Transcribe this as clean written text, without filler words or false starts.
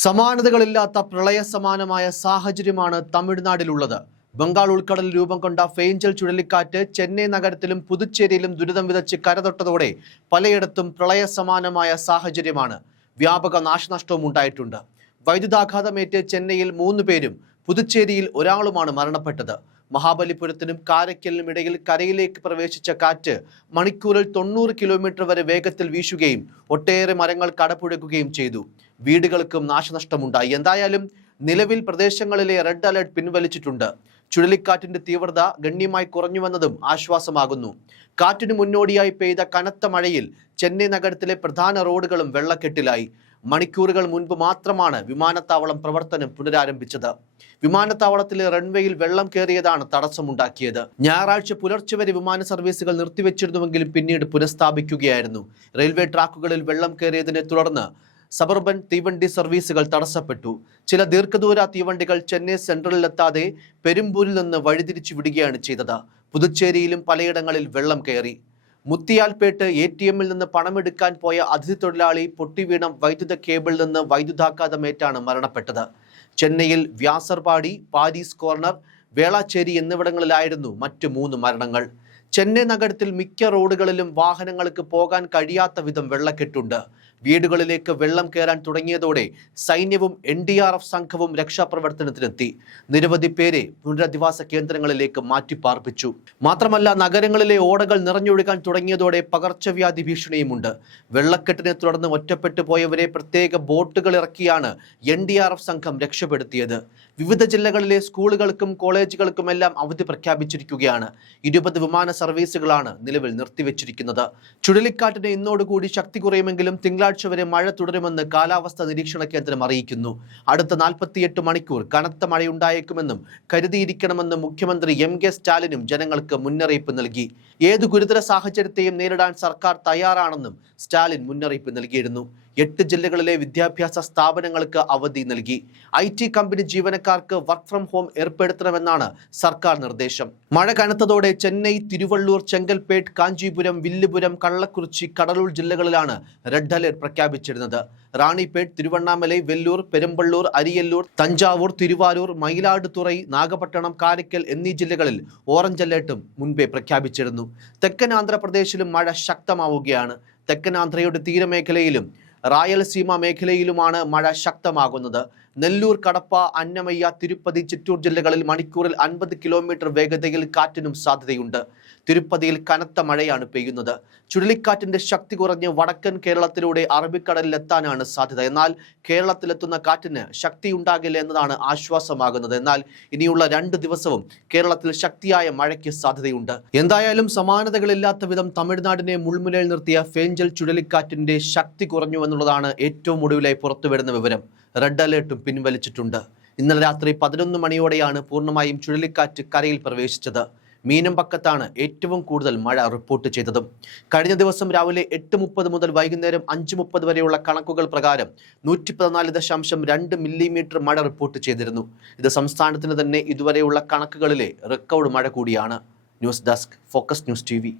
സമാനതകളില്ലാത്ത പ്രളയസമാനമായ സാഹചര്യമാണ് തമിഴ്നാട്ടിലുള്ളത്. ബംഗാൾ ഉൾക്കടലിൽ രൂപം കൊണ്ട ഫേഞ്ചൽ ചുഴലിക്കാറ്റ് ചെന്നൈ നഗരത്തിലും പുതുച്ചേരിയിലും ദുരിതം വിതച്ച് കരതൊട്ടതോടെ പലയിടത്തും പ്രളയസമാനമായ സാഹചര്യമാണ്. വ്യാപക നാശനഷ്ടവും ഉണ്ടായിട്ടുണ്ട്. വൈദ്യുതാഘാതമേറ്റ് ചെന്നൈയിൽ 3 പേരും പുതുച്ചേരിയിൽ ഒരാളുമാണ് മരണപ്പെട്ടത്. മഹാബലിപുരത്തിനും കാരയ്ക്കലിനും ഇടയിൽ കരയിലേക്ക് പ്രവേശിച്ച കാറ്റ് മണിക്കൂറിൽ 90 കിലോമീറ്റർ വരെ വേഗത്തിൽ വീശുകയും ഒട്ടേറെ മരങ്ങൾ കടപുഴകുകയും ചെയ്തു. വീടുകൾക്കും നാശനഷ്ടമുണ്ടായി. എന്തായാലും നിലവിൽ പ്രദേശങ്ങളിലെ റെഡ് അലർട്ട് പിൻവലിച്ചിട്ടുണ്ട്. ചുഴലിക്കാറ്റിന്റെ തീവ്രത ഗണ്യമായി കുറഞ്ഞുവെന്നതും ആശ്വാസമാകുന്നു. കാറ്റിന് മുന്നോടിയായി പെയ്ത കനത്ത മഴയിൽ ചെന്നൈ നഗരത്തിലെ പ്രധാന റോഡുകളും വെള്ളക്കെട്ടിലായി. മണിക്കൂറുകൾ മുൻപ് മാത്രമാണ് വിമാനത്താവളം പ്രവർത്തനം പുനരാരംഭിച്ചത്. വിമാനത്താവളത്തിലെ റൺവേയിൽ വെള്ളം കയറിയതാണ് തടസ്സമുണ്ടാക്കിയത്. ഞായറാഴ്ച പുലർച്ചെ വരെ വിമാന സർവീസുകൾ നിർത്തിവെച്ചിരുന്നുവെങ്കിലും പിന്നീട് പുനഃസ്ഥാപിക്കുകയായിരുന്നു. റെയിൽവേ ട്രാക്കുകളിൽ വെള്ളം കയറിയതിനെ തുടർന്ന് സബർബൻ തീവണ്ടി സർവീസുകൾ തടസ്സപ്പെട്ടു. ചില ദീർഘദൂര തീവണ്ടികൾ ചെന്നൈ സെൻട്രലിലെത്താതെ പെരുമ്പൂരിൽ നിന്ന് വഴിതിരിച്ചു വിടുകയാണ് ചെയ്തത്. പുതുച്ചേരിയിലും പലയിടങ്ങളിൽ വെള്ളം കയറി. മുത്തിയാൽപേട്ട് ATMിൽ നിന്ന് പണമെടുക്കാൻ പോയ അതിഥി തൊഴിലാളി പൊട്ടിവീണ വൈദ്യുത കേബിളിൽ നിന്ന് വൈദ്യുതാഘാതമേറ്റാണ് മരണപ്പെട്ടത്. ചെന്നൈയിൽ വ്യാസർപാടി, പാരീസ് കോർണർ, വേളാച്ചേരി എന്നിവിടങ്ങളിലായിരുന്നു മറ്റ് 3 മരണങ്ങൾ. ചെന്നൈ നഗരത്തിൽ മിക്ക റോഡുകളിലും വാഹനങ്ങൾക്ക് പോകാൻ കഴിയാത്ത വിധം വെള്ളക്കെട്ടുണ്ട്. വീടുകളിലേക്ക് വെള്ളം കയറാൻ തുടങ്ങിയതോടെ സൈന്യവും NDRF സംഘവും രക്ഷാപ്രവർത്തനത്തിനെത്തി. നിരവധി പേരെ പുനരധിവാസ കേന്ദ്രങ്ങളിലേക്ക് മാറ്റിപ്പാർപ്പിച്ചു. മാത്രമല്ല, നഗരങ്ങളിലെ ഓടകൾ നിറഞ്ഞൊഴുകാൻ തുടങ്ങിയതോടെ പകർച്ചവ്യാധി ഭീഷണിയുമുണ്ട്. വെള്ളക്കെട്ടിനെ തുടർന്ന് ഒറ്റപ്പെട്ടു പോയവരെ പ്രത്യേക ബോട്ടുകൾ ഇറക്കിയാണ് NDRF സംഘം രക്ഷപ്പെടുത്തിയത്. വിവിധ ജില്ലകളിലെ സ്കൂളുകൾക്കും കോളേജുകൾക്കുമെല്ലാം അവധി പ്രഖ്യാപിച്ചിരിക്കുകയാണ്. 20 വിമാന സർവീസുകളാണ് നിലവിൽ നിർത്തിവെച്ചിരിക്കുന്നത്. ചുഴലിക്കാറ്റിന് ഇന്നോടുകൂടി ശക്തി കുറയുമെങ്കിലും തിങ്കളാഴ്ച വരെ മഴ തുടരുമെന്ന് കാലാവസ്ഥാ നിരീക്ഷണ കേന്ദ്രം അറിയിക്കുന്നു. അടുത്ത 48 മണിക്കൂർ കനത്ത മഴയുണ്ടായേക്കുമെന്നും കരുതിയിരിക്കണമെന്ന് മുഖ്യമന്ത്രി MK സ്റ്റാലിനും ജനങ്ങൾക്ക് മുന്നറിയിപ്പ് നൽകി. ഏതു ഗുരുതര സാഹചര്യത്തെയും നേരിടാൻ സർക്കാർ തയ്യാറാണെന്നും സ്റ്റാലിൻ മുന്നറിയിപ്പ് നൽകിയിരുന്നു. 8 ജില്ലകളിലെ വിദ്യാഭ്യാസ സ്ഥാപനങ്ങൾക്ക് അവധി നൽകി. IT കമ്പനി ജീവനക്കാർക്ക് വർക്ക് ഫ്രം ഹോം ഏർപ്പെടുത്തണമെന്നാണ് സർക്കാർ നിർദ്ദേശം. മഴ കനത്തതോടെ ചെന്നൈ, തിരുവള്ളൂർ, ചെങ്കൽപ്പേട്ട്, കാഞ്ചീപുരം, വില്ലുപുരം, കള്ളക്കുറിച്ചി, കടലൂർ ജില്ലകളിലാണ് റെഡ് അലർട്ട് പ്രഖ്യാപിച്ചിരുന്നത്. റാണിപേട്ട്, തിരുവണ്ണാമലൈ, വെല്ലൂർ, പെരുമ്പള്ളൂർ, അരിയല്ലൂർ, തഞ്ചാവൂർ, തിരുവാരൂർ, മയിലാടുതുറൈ, നാഗപട്ടണം, കാരയ്ക്കൽ എന്നീ ജില്ലകളിൽ ഓറഞ്ച് അലർട്ടും മുൻപേ പ്രഖ്യാപിച്ചിരുന്നു. തെക്കൻ ആന്ധ്രാപ്രദേശിലും മഴ ശക്തമാവുകയാണ്. തെക്കൻ ആന്ധ്രയുടെ തീരമേഖലയിലും റായലസീമ മേഖലയിലുമാണ് മഴ ശക്തമാകുന്നത്. നെല്ലൂർ, കടപ്പ, അന്നമയ്യ, തിരുപ്പതി, ചിറ്റൂർ ജില്ലകളിൽ മണിക്കൂറിൽ 50 കിലോമീറ്റർ വേഗതയിൽ കാറ്റിനും സാധ്യതയുണ്ട്. തിരുപ്പതിയിൽ കനത്ത മഴയാണ് പെയ്യുന്നത്. ചുഴലിക്കാറ്റിന്റെ ശക്തി കുറഞ്ഞ് വടക്കൻ കേരളത്തിലൂടെ അറബിക്കടലിലെത്താനാണ് സാധ്യത. എന്നാൽ കേരളത്തിലെത്തുന്ന കാറ്റിന് ശക്തിയുണ്ടാകില്ല എന്നതാണ് ആശ്വാസമാകുന്നത്. എന്നാൽ ഇനിയുള്ള 2 ദിവസവും കേരളത്തിൽ ശക്തിയായ മഴയ്ക്ക് സാധ്യതയുണ്ട്. എന്തായാലും സമാനതകളില്ലാത്ത വിധം തമിഴ്നാടിനെ മുൾമുനയിൽ നിർത്തിയ ഫേഞ്ചൽ ചുഴലിക്കാറ്റിന്റെ ശക്തി കുറഞ്ഞുവെന്നുള്ളതാണ് ഏറ്റവും ഒടുവിലായി പുറത്തുവരുന്ന വിവരം. റെഡ് അലേർട്ടും പിൻവലിച്ചിട്ടുണ്ട്. ഇന്നലെ രാത്രി 11 മണിയോടെയാണ് പൂർണ്ണമായും ചുഴലിക്കാറ്റ് കരയിൽ പ്രവേശിച്ചത്. മീനമ്പക്കത്താണ് ഏറ്റവും കൂടുതൽ മഴ റിപ്പോർട്ട് ചെയ്തതും. കഴിഞ്ഞ ദിവസം രാവിലെ 8:30 മുതൽ വൈകുന്നേരം 5:30 വരെയുള്ള കണക്കുകൾ പ്രകാരം 114.2 മില്ലിമീറ്റർ മഴ റിപ്പോർട്ട് ചെയ്തിരുന്നു. ഇത് സംസ്ഥാനത്തിന് തന്നെ ഇതുവരെയുള്ള കണക്കുകളിലെ റെക്കോർഡ് മഴ കൂടിയാണ്. News desk, focus news TV.